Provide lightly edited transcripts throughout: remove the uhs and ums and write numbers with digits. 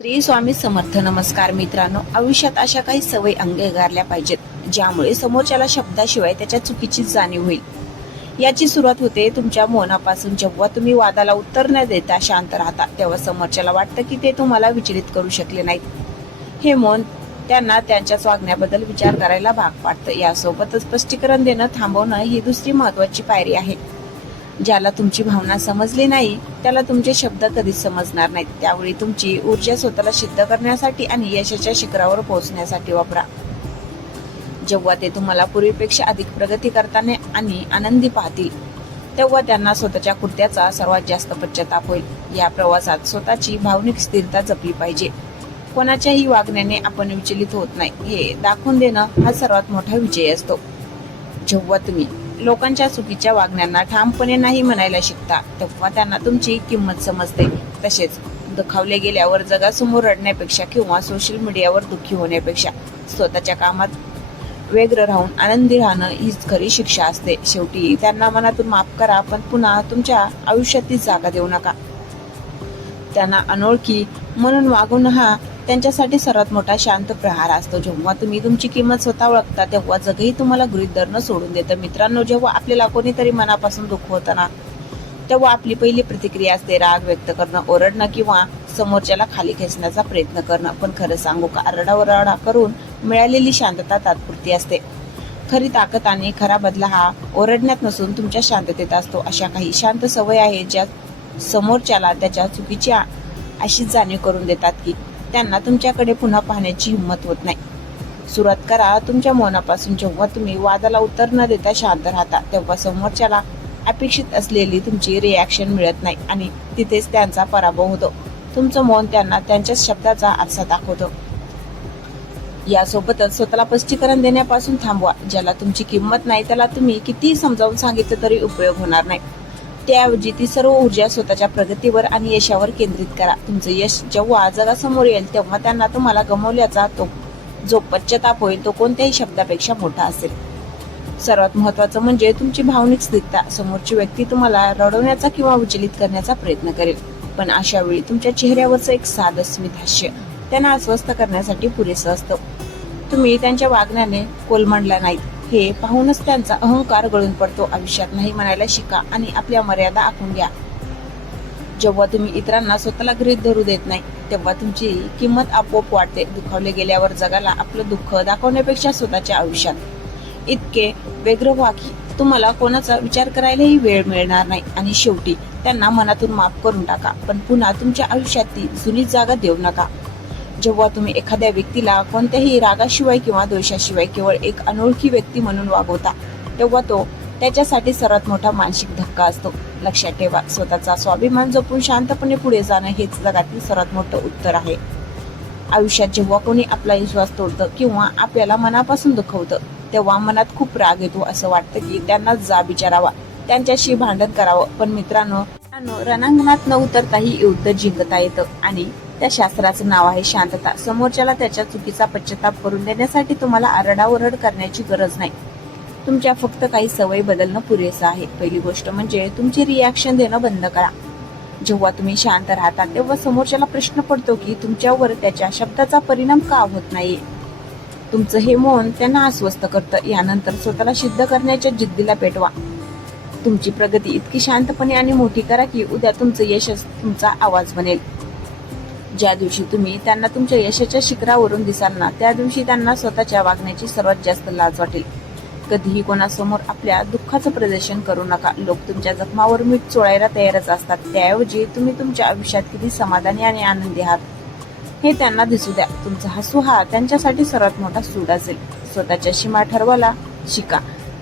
श्री स्वामी समर्थ. नमस्कार मित्रांनो, आयुष्यात अशा काही सवयी अंगीकारल्या पाहिजेत ज्यामुळे समोरच्याला शब्दाशिवाय त्याच्या चुकीची जाणीव होईल. याची सुरुवात होते तुमच्या मौनापासून. जेव्हा तुम्ही वादाला उत्तर न देता शांत राहता तेव्हा समोरच्याला वाटतं की ते तुम्हाला विचलित करू शकले नाहीत. हे मौन त्यांना त्यांच्याच वागण्याबद्दल विचार करायला भाग पाडतं. यासोबतच स्पष्टीकरण देणं थांबवणं ही दुसरी महत्वाची पायरी आहे. ज्याला तुमची भावना समजली नाही त्याला तुमचे शब्द कधीच समजणार नाहीत. त्यावेळी तुमची ऊर्जा स्वतःला सिद्ध करण्यासाठी आणि यशाच्या शिखरावर पोहोचण्यासाठी वापरा. जेव्हा ते तुम्हाला पूर्वीपेक्षा अधिक प्रगती करताना आणि आनंदी पाहतील तेव्हा त्यांना स्वतःच्या कृत्याचा सर्वात जास्त पश्चाताप होईल. या प्रवासात स्वतःची भावनिक स्थिरता जपली पाहिजे. कोणाच्याही वागण्याने आपण विचलित होत नाही हे दाखवून देणं हा सर्वात मोठा विजय असतो. जेव्हा तुम्ही लोकांच्या चुकीच्या वागण्यांना ठामपणे नाही म्हणायला शिकता तेव्हा त्यांना तुमची किंमत समजते. तसेच दुखावले गेल्यावर जगासमोर रडण्यापेक्षा किंवा सोशल मीडियावर दुःखी होण्यापेक्षा स्वतःच्या कामात व्यग्र राहून आनंदी राहणं हीच खरी शिक्षा असते. शेवटी त्यांना मनातून माफ करा, पण पुन्हा तुमच्या आयुष्यात ती जागा देऊ नका. त्यांना अनोळखी म्हणून वागवणं हा त्यांच्यासाठी सर्वात मोठा शांत प्रहार असतो. जेव्हा तुम्ही तुमची किंमत स्वतः ओळखता तेव्हा जगही तुम्हाला गृहीत धरणं सोडून देतं. मित्रांनो, जेव्हा आपल्याला कोणीतरी मनापासून दुखवतं ना तेव्हा आपली पहिली प्रतिक्रिया असते राग व्यक्त करणं, ओरडणं किंवा समोरच्याला खाली खेचण्याचा प्रयत्न करणं. पण खरं सांगू का, आरडाओरडा करून मिळालेली शांतता तात्पुरती असते. खरी ताकद आणि खरा बदला हा ओरडण्यात नसून तुमच्या शांततेत असतो. अशा काही शांत सवय आहेत ज्या समोरच्याला त्याच्या चुकीची अशीच जाणीव करून देतात की त्यांना तुमच्याकडे पुन्हा पाहण्याची हिंमत होत नाही. सुरुवात करा तुमच्या मौनापासून. जेव्हा तुम्ही वादाला उत्तर न देता शांत राहता तेव्हा समोरच्याला अपेक्षित असलेली तुमची रिॲक्शन मिळत नाही आणि तिथेच त्यांचा पराभव होतो. तुमचं मौन त्यांना त्यांच्याच शब्दाचा आरसा दाखवतं. यासोबतच स्वतःला स्पष्टीकरण देण्यापासून थांबवा. ज्याला तुमची किंमत नाही त्याला तुम्ही कितीही समजावून सांगितलं तरी उपयोग होणार नाही. त्याऐवजी ती सर्व ऊर्जा स्वतःच्या प्रगतीवर आणि यशावर केंद्रित करा. तुमचं यश जेव्हा जगासमोर येईल तेव्हा त्यांना तुम्हाला गमावल्याचा जो पश्चाताप होईल तो कोणत्याही शब्दापेक्षा मोठा असेल. सर्वात महत्वाचं म्हणजे तुमची भावनिक स्थिरता. समोरची व्यक्ती तुम्हाला रडवण्याचा किंवा विचलित करण्याचा प्रयत्न करेल, पण अशा वेळी तुमच्या चेहऱ्यावरचं एक साधं स्मित हास्य त्यांना अस्वस्थ करण्यासाठी पुरेसं असतं. तुम्ही त्यांच्या वागण्याने कोलमडला नाहीत हे पाहूनच त्यांचा अहंकार गळून पडतो. आयुष्यात नाही म्हणायला शिका आणि आपल्या मर्यादा आखून घ्या. जेव्हा तुम्ही इतरांना स्वतःला गृहीत धरू देत नाही तेव्हा तुमची किंमत आपोआप वाढते. दुखावले गेल्यावर जगाला आपलं दुःख दाखवण्यापेक्षा स्वतःच्या आयुष्यात इतके वेगळं व्हा की तुम्हाला कोणाचा विचार करायलाही वेळ मिळणार नाही. आणि शेवटी त्यांना मनातून माफ करून टाका, पण पुन्हा तुमच्या आयुष्यात ती जुनी जागा देऊ नका. जेव्हा तुम्ही एखाद्या व्यक्तीला कोणत्याही रागाशिवाय किंवा द्वेषाशिवाय केवळ एक अनोळखी व्यक्ती म्हणून वागवता तेव्हा तो त्याच्यासाठी सर्वात मोठा मानसिक धक्का असतो. लक्षात ठेवा, स्वतःचा स्वाभिमान जपून शांतपणे पुढे जाणं हेच जगातील सर्वात मोठं उत्तर आहे. आयुष्यात जेव्हा कोणी आपला विश्वास तोडतं किंवा आपल्याला मनापासून दुखवतं तेव्हा मनात खूप राग येतो. असं वाटतं की त्यांना जाब विचारावा, त्यांच्याशी भांडण करावं. पण मित्रांनो, रणांगणात न उतरताही युद्ध जिंकता येतं आणि त्या शास्त्राचं नाव आहे शांतता. समोरच्याला त्याच्या चुकीचा पश्चाताप करून देण्यासाठी तुम्हाला आरडाओरड करण्याची गरज नाही. तुमच्या फक्त काही सवयी बदलणं पुरेसं आहे. पहिली गोष्ट म्हणजे तुमची रिॲक्शन देणं बंद करा. जेव्हा तुम्ही शांत राहता तेव्हा समोरच्याला प्रश्न पडतो की तुमच्यावर त्याच्या शब्दाचा परिणाम का होत नाहीये. तुमचं हे मौन त्यांना अस्वस्थ करतं. यानंतर स्वतःला सिद्ध करण्याच्या जिद्दीला पेटवा. तुमची प्रगती इतकी शांतपणे आणि मोठी करा की उद्या तुमचं यशच तुमचा आवाज बनेल. ज्या दिवशी तुम्ही त्यांना तुमच्या यशाच्या शिखरावरून दिसाल ना त्या दिवशी त्यांना स्वतःच्या वागण्याची सर्वात जास्त लाज वाटेल. कधीही कोणासमोर आपल्या दुःखाचं प्रदर्शन करू नका. लोक तुमच्या जखमावर मीठ चोळायला तयारच असतात. त्याऐवजी तुम्ही तुमच्या आयुष्यात किती समाधानी आणि आनंदी आहात हे त्यांना दिसू द्या. तुमचा हसू हा त्यांच्यासाठी सर्वात मोठा सूड असेल. स्वतःच्या सीमा ठरवायला शिका.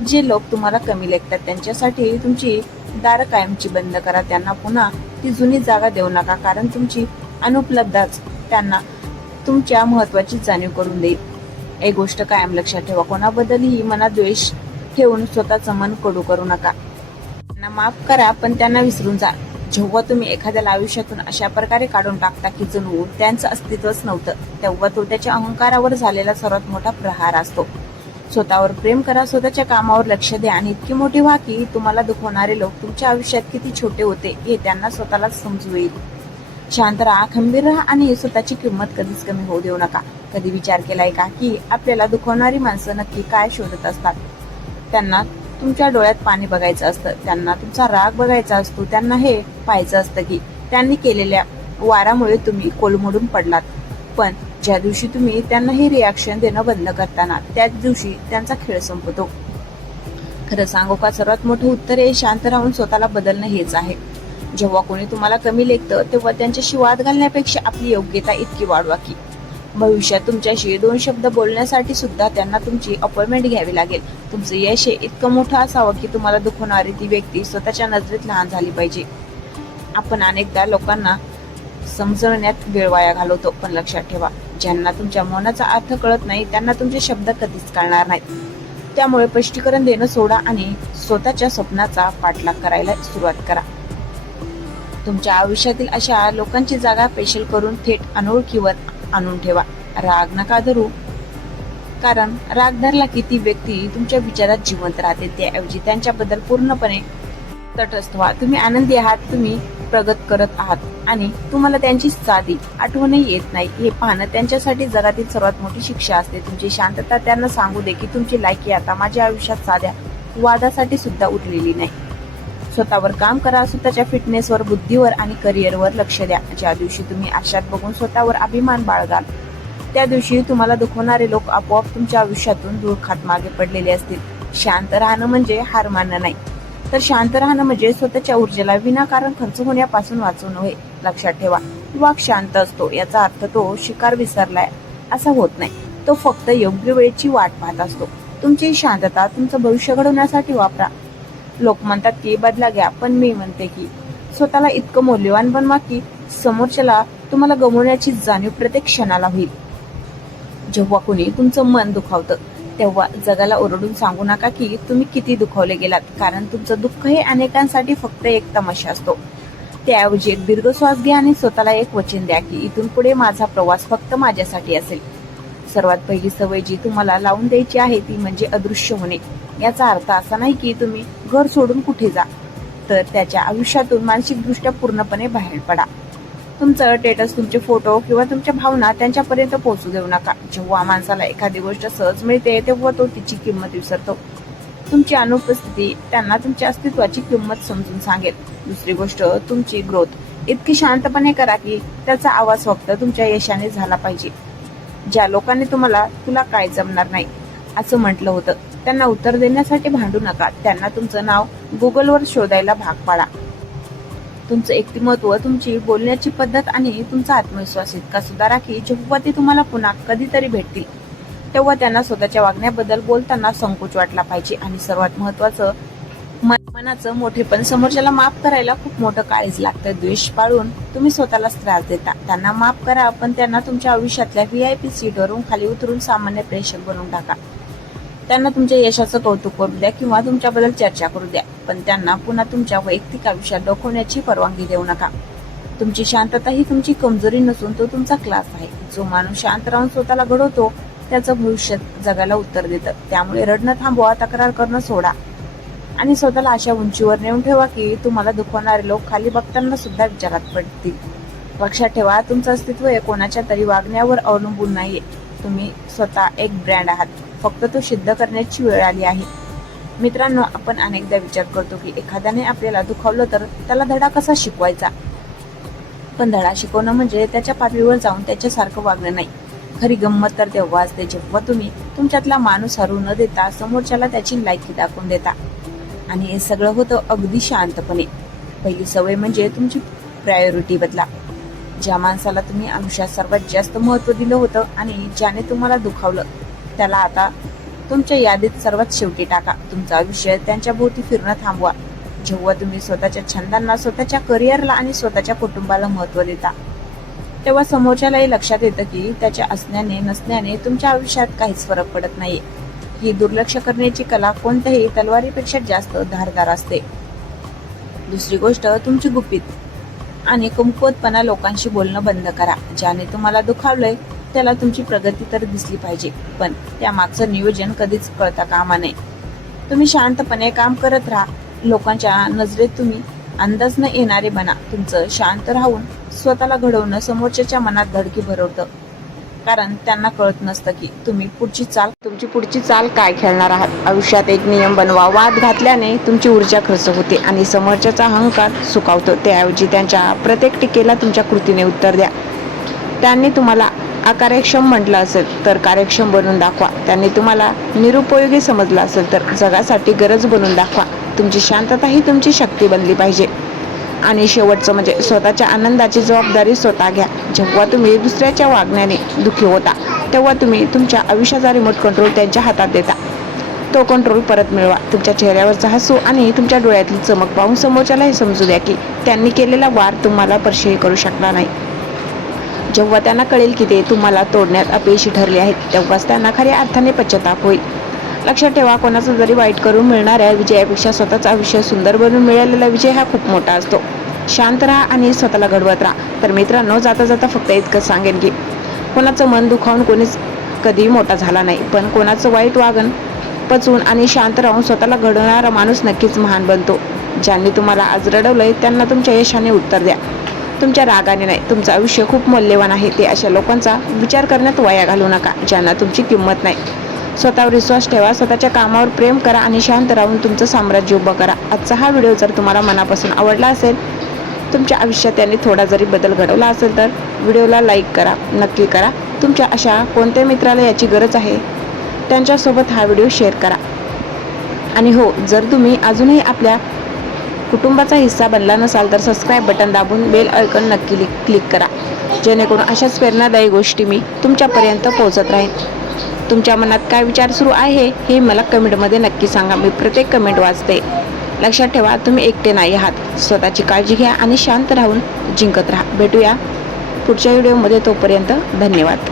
जे लोक तुम्हाला कमी लेखतात त्यांच्यासाठी तुमची दारं कायमची बंद करा. त्यांना पुन्हा ती जुनी जागा देऊ नका, कारण तुमची अनुपलब्धच त्यांना तुमच्या महत्वाची जाणीव करून देईल. एक गोष्ट कायम लक्षात ठेवा, कोणाबद्दलही मनात द्वेष ठेवून स्वतःचं मन कडू करू नका. त्यांना माफ करा, पण त्यांना विसरून जा. जेव्हा तुम्ही एखाद्याला आयुष्यातून अशा प्रकारे काढून टाकता की जणू त्यांचं अस्तित्वच नव्हतं तेव्हा तो त्याच्या अहंकारावर झालेला सर्वात मोठा प्रहार असतो. स्वतःवर प्रेम करा, स्वतःच्या कामावर लक्ष द्या आणि इतकी मोठी व्हा की तुम्हाला दुखवणारे लोक तुमच्या आयुष्यात किती छोटे होते हे त्यांना स्वतःलाच समजू येईल. शांत राहा, खंबीर राहा आणि स्वतःची किंमत कधीच कमी होऊ देऊ नका. कधी विचार केलाय का की आपल्याला दुखवणारी माणसं नक्की काय शोधत असतात? त्यांना तुमच्या डोळ्यात पाणी बघायचं असतं, त्यांना तुमचा राग बघायचा असतो, त्यांना हे पाहायचं असतं की त्यांनी केलेल्या वारामुळे तुम्ही कोलमडून पडलात. पण ज्या दिवशी तुम्ही त्यांना हे रिॲक्शन देणं बंद करताना त्याच दिवशी त्यांचा खेळ संपतो. खरं सांगू का, सर्वात मोठं उत्तर हे शांत राहून स्वतःला बदलणं हेच आहे. जेव्हा कोणी तुम्हाला कमी लेखतं तेव्हा त्यांच्याशी वाद घालण्यापेक्षा आपली योग्यता इतकी वाढवा की भविष्यात तुमच्याशी 2 शब्द बोलण्यासाठी सुद्धा त्यांना तुमची अपॉइंटमेंट घ्यावी लागेल. तुमचं यश हे इतकं मोठं असावं की तुम्हाला दुखवणारी ती व्यक्ती स्वतःच्या नजरेत लहान झाली पाहिजे. आपण अनेकदा लोकांना समजवण्यात वेळ वाया घालवतो, पण लक्षात ठेवा, ज्यांना तुमच्या मनाचा अर्थ कळत नाही त्यांना तुमचे शब्द कधीच कळणार नाहीत. त्यामुळे स्पष्टीकरण देणं सोडा आणि स्वतःच्या स्वप्नाचा पाठलाग करायला सुरुवात करा. तुमच्या आयुष्यातील अशा लोकांची जागा स्पेशल करून थेट अनोळखीवर आणून ठेवा. राग नका धरू, कारण राग धरला की ती व्यक्ती तुमच्या विचारात जिवंत राहते. त्याऐवजी त्यांच्याबद्दल पूर्णपणे तटस्थ व्हा. तुम्ही आनंदी आहात, तुम्ही प्रगत करत आहात आणि तुम्हाला त्यांची साधी आठवणही येत नाही हे पाहणं त्यांच्यासाठी जगातील सर्वात मोठी शिक्षा असते. तुमची शांतता त्यांना सांगू दे की तुमची लायकी आता माझ्या आयुष्यात साध्या वादासाठी सुद्धा उरलेली नाही. स्वतःवर काम करा, स्वतःच्या फिटनेसवर, बुद्धीवर आणि करिअरवर लक्ष द्या. ज्या दिवशी तुम्ही आरशात बघून स्वतःवर अभिमान बाळगाल त्या दिवशी तुम्हाला दुखवणारे लोक आपोआप तुमच्या आयुष्यातून दूर खात मागे पडलेले असतील. शांत राहणं म्हणजे हार मानणं नाही, तर शांत राहणं म्हणजे स्वतःच्या ऊर्जेला विनाकारण खर्च होण्यापासून वाचवणं होय. लक्षात ठेवा, वाघ शांत असतो याचा अर्थ तो शिकार विसरलाय असं होत नाही. तो फक्त योग्य वेळेची वाट पाहत असतो. तुमची शांतता तुमचं भविष्य घडवण्यासाठी वापरा. लोक म्हणतात की बदला घ्या, पण मी म्हणते की स्वतःला इतकं मौल्यवान बनवा की समोरच्याला तुम्हाला गमावण्याची जाणीव प्रत्येक क्षणाला होईल. जेव्हा कोणी तुमचं मन दुखावतं तेव्हा जगाला ओरडून सांगू नका की तुम्ही किती दुखावले गेलात, कारण तुमचं दुःख हे अनेकांसाठी फक्त एक तमाशा असतो. त्याऐवजी एक दीर्घ श्वास घ्या आणि स्वतःला एक वचन द्या की इथून पुढे माझा प्रवास फक्त माझ्यासाठी असेल. सर्वात पहिली सवय जी तुम्हाला लावून द्यायची आहे ती म्हणजे अदृश्य होणे. याचा अर्थ असा नाही की तुम्ही घर सोडून कुठे जा, तर त्याच्या आयुष्यातून मानसिकदृष्ट्या पूर्णपणे बाहेर पडा. तुमचं स्टेटस, तुमचे फोटो किंवा तुमच्या भावना त्यांच्यापर्यंत पोहोचू देऊ नका. जेव्हा माणसाला एखादी गोष्ट सहज मिळते तेव्हा तो तिची किंमत विसरतो. तुमची अनुपस्थिती त्यांना तुमच्या अस्तित्वाची किंमत समजून सांगेल. दुसरी गोष्ट, तुमची ग्रोथ इतकी शांतपणे करा की त्याचा आवाज फक्त तुमच्या यशाने झाला पाहिजे. ज्या लोकांनी तुम्हाला तुला काय जमणार नाही असं म्हटलं होतं त्यांना उत्तर देण्यासाठी भांडू नका. त्यांना तुमचं नाव गुगलवर शोधायला भाग पाडा. तुमचं व्यक्तिमत्व, तुमची बोलण्याची पद्धत आणि तुमचा आत्मविश्वास इतका सुधारा की जेव्हा ते तुम्हाला पुन्हा कधीतरी भेटतील तेव्हा त्यांना स्वतःच्या वागण्याबद्दल बोलताना संकोच वाटला पाहिजे. आणि सर्वात महत्वाचं, मनाचं मोठेपण. समोरच्याला माफ करायला खूप मोठं काळीज लागतं. द्वेष पाळून तुम्ही स्वतःलाच त्रास देता. त्यांना माफ करा, पण त्यांना तुमच्या आयुष्यातल्या VIP सीटवरून खाली उतरून सामान्य प्रेक्षक बनवून टाका. त्यांना तुमच्या यशाचं कौतुक करू द्या किंवा तुमच्याबद्दल चर्चा करू द्या, पण त्यांना पुन्हा तुमच्या वैयक्तिक आयुष्यात डोकवण्याची परवानगी देऊ नका. तुमची शांतता ही तुमची कमजोरी नसून तो तुमचा क्लास आहे. जो माणूस शांत राहून स्वतःला घडवतो त्याचं भविष्य जगाला उत्तर देतं. त्यामुळे रडणं थांबवा, तक्रार करणं सोडा आणि स्वतःला अशा उंचीवर नेऊन ठेवा की तुम्हाला दुखवणारे लोक खाली बघताना सुद्धा विचारात पडतील. लक्षात ठेवा, तुमचं अस्तित्व हे कोणाच्या तरी वागण्यावर अवलंबून नाहीये. तुम्ही स्वतः एक ब्रँड आहात, फक्त तो सिद्ध करण्याची वेळ आली आहे. मित्रांनो, आपण अनेकदा विचार करतो की एखाद्याने आपल्याला दुखावलं तर त्याला धडा कसा शिकवायचा, पण धडा शिकवणं म्हणजे त्याच्या पातळीवर जाऊन त्याच्यासारखं वागणं नाही. खरी गंमत तर तेव्हा असते जेव्हा तुम्ही तुमच्यातला माणूस हरवू न देता समोरच्याला त्याची लायकी दाखवून देता. आणि हे सगळं होतं अगदी शांतपणे. पहिली सवय म्हणजे तुमची प्रायोरिटी बदला. ज्या माणसाला तुम्ही आयुष्यात सर्वात जास्त महत्व दिलं होतं आणि ज्याने तुम्हाला दुखावलं त्याला आता तुमच्या यादीत सर्वात शेवटी टाका. तुमचं आयुष्य त्यांच्या भोवती फिरणं थांबवा. जेव्हा तुम्ही स्वतःच्या छंदांना, स्वतःच्या करिअरला आणि स्वतःच्या कुटुंबाला महत्व देता तेव्हा समोरच्यालाही लक्षात येतं की त्याच्या असण्याने नसण्याने तुमच्या आयुष्यात काहीच फरक पडत नाहीये. ही दुर्लक्ष करण्याची कला कोणत्याही तलवारीपेक्षा जास्त धारदार असते. दुसरी गोष्ट, तुमची गुपित आणि कमकुवतपणा लोकांशी बोलणं बंद करा. ज्याने तुम्हाला दुखावलंय त्याला तुमची प्रगती तर दिसली पाहिजे, पण त्या मागचं नियोजन कधीच कळता कामा नये. तुम्ही शांतपणे काम करत राहा. लोकांच्या नजरेत तुम्ही अंदाज न येणारे बना. तुमचं शांत राहून स्वतःला घडवणं समोरच्याच्या मनात धडकी भरवतं, कारण त्यांना कळत नसतं की तुमची पुढची चाल काय खेळणार आहात. आयुष्यात एक नियम बनवा. वाद घातल्याने तुमची ऊर्जा खर्च होते आणि समोरच्याचा अहंकार सुकावतो. त्याऐवजी त्यांच्या प्रत्येक टीकेला तुमच्या कृतीने उत्तर द्या. त्यांनी तुम्हाला अकार्यक्षम म्हटलं असेल तर कार्यक्षम बनवून दाखवा. त्यांनी तुम्हाला निरुपयोगी समजलं असेल तर जगासाठी गरज बनवून दाखवा. तुमची शांतता ही तुमची शक्ती बनली पाहिजे. आणि शेवटचं म्हणजे स्वतःच्या आनंदाची जबाबदारी स्वतः घ्या. जेव्हा तुम्ही दुसऱ्याच्या वागण्याने दुःखी होता तेव्हा तुम्ही तुमच्या आयुष्याचा रिमोट कंट्रोल त्यांच्या हातात देता. तो कंट्रोल परत मिळवा. तुमच्या चेहऱ्यावरचा हसू आणि तुमच्या डोळ्यातली चमक पाहून समोरच्याला हे समजू द्या की त्यांनी केलेला वार तुम्हाला स्पर्शही करू शकला नाही. जेव्हा त्यांना कळेल की ते तुम्हाला तोडण्यात अपयशी ठरले आहेत तेव्हाच त्यांना खऱ्या अर्थाने पश्चाताप होईल. लक्षात ठेवा, कोणाचं जरी वाईट करून मिळणाऱ्या विजयापेक्षा स्वतःचं आयुष्य सुंदर बनवून मिळालेला विजय हा खूप मोठा असतो. शांत राहा आणि स्वतःला घडवत राहा. तर मित्रांनो, जाता जाता फक्त इतकंच सांगेन की कोणाचं मन दुखावून कोणीच कधी मोठा झाला नाही, पण कोणाचं वाईट वागण पचवून आणि शांत राहून स्वतःला घडवणारा माणूस नक्कीच महान बनतो. ज्यांनी तुम्हाला आज रडवलंय त्यांना तुमच्या यशाने उत्तर द्या, तुमच्या रागाने नाही. तुमचं आयुष्य खूप मौल्यवान आहे. ते अशा लोकांचा विचार करण्यात वाया घालू नका ज्यांना तुमची किंमत नाही. स्वतःवर विश्वास ठेवा, स्वतःच्या कामावर प्रेम करा आणि शांत राहून तुमचं साम्राज्य उभं करा. आजचा हा व्हिडिओ जर तुम्हाला मनापासून आवडला असेल, तुमच्या आयुष्यात त्यांनी थोडा जरी बदल घडवला असेल तर व्हिडिओला लाईक करा, नक्की करा. तुमच्या अशा कोणत्या मित्राला याची गरज आहे त्यांच्यासोबत हा व्हिडिओ शेअर करा. आणि हो, जर तुम्ही अजूनही आपल्या कुटुंबाचा हिस्सा बनला नसाल तर सबस्क्राईब बटन दाबून बेल आयकॉन नक्की क्लिक करा, जेणेकरून अशाच प्रेरणादायी गोष्टी मी तुमच्यापर्यंत पोहोचत राहीन. तुमच्या मनात काय विचार सुरू आहे हे मला कमेंटमध्ये नक्की सांगा. मी प्रत्येक कमेंट वाचते. लक्षात ठेवा, तुम्ही एकटे नाही आहात. स्वतःची काळजी घ्या आणि शांत राहून जिंकत राहा. भेटूया पुढच्या व्हिडिओमध्ये. तोपर्यंत धन्यवाद.